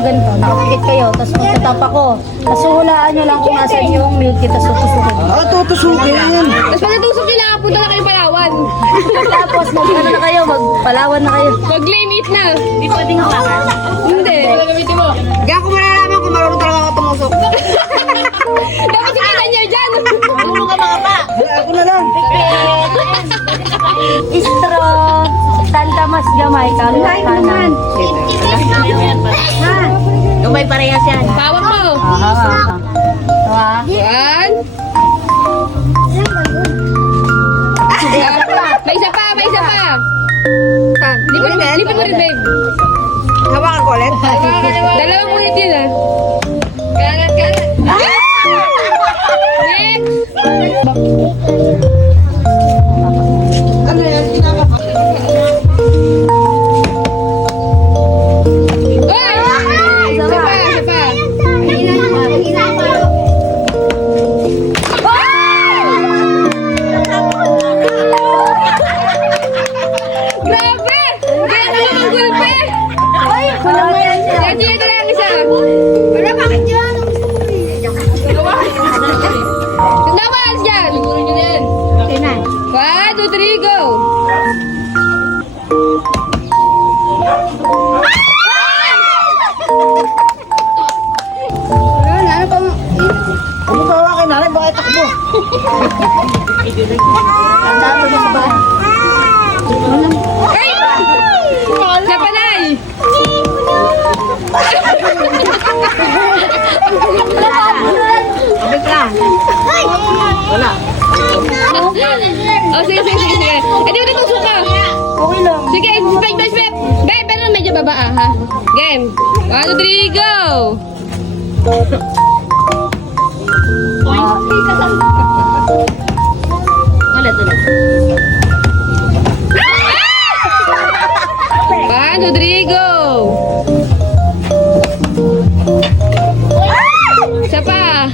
ganito, nakapikit kayo, tapos magtatap ako. Tapos hulaan nyo lang kung nasan yung milky, tapos tutusukin. Ah, tutusukin. Tapos pag natusok nyo lang, punta na kayo Palawan. Tapos mag-ano na kayo, magpalawan na kayo. Mag-lane it na. Hindi pwedeng hawakan. Hindi. Gagamitin mo. Diyan ko malalaman kung marunong talaga ako tumusok. Dapat sabihin niya dyan. Tulong ka mga pa. Ako na lang. Straw, tantamas gamay, kanan. Gamay parehas yan. Pawak mo. Aha. One. May isa pa, may isa pa. Lipat mo rin, babe. Hawakan ko ulit. Dalawang ulit yun, ah. Kanan. Next. Ano yan? Oy! Isa pa. Grabe! Kaya naman ang gulpe! Walang yan siya. Kaya ito lang isa. Wala, bakit yun? Nawas dyan! Siguro nyo din. Tingnan. 1, 2, 3, go! Ano pa mo? Ano ba akin nanay? Bakit takbo? Tandaan mo sa bahay. Ay! Sa panay! Abig lang. Wala. Oh, sige. Eh, di ba tusok ka? Okay lang. Sige, spek. Babe, pero medyo baba, ha? Game. 1, 2, 3, go! Wala to lang. 1, 2, 3, go! Isa pa.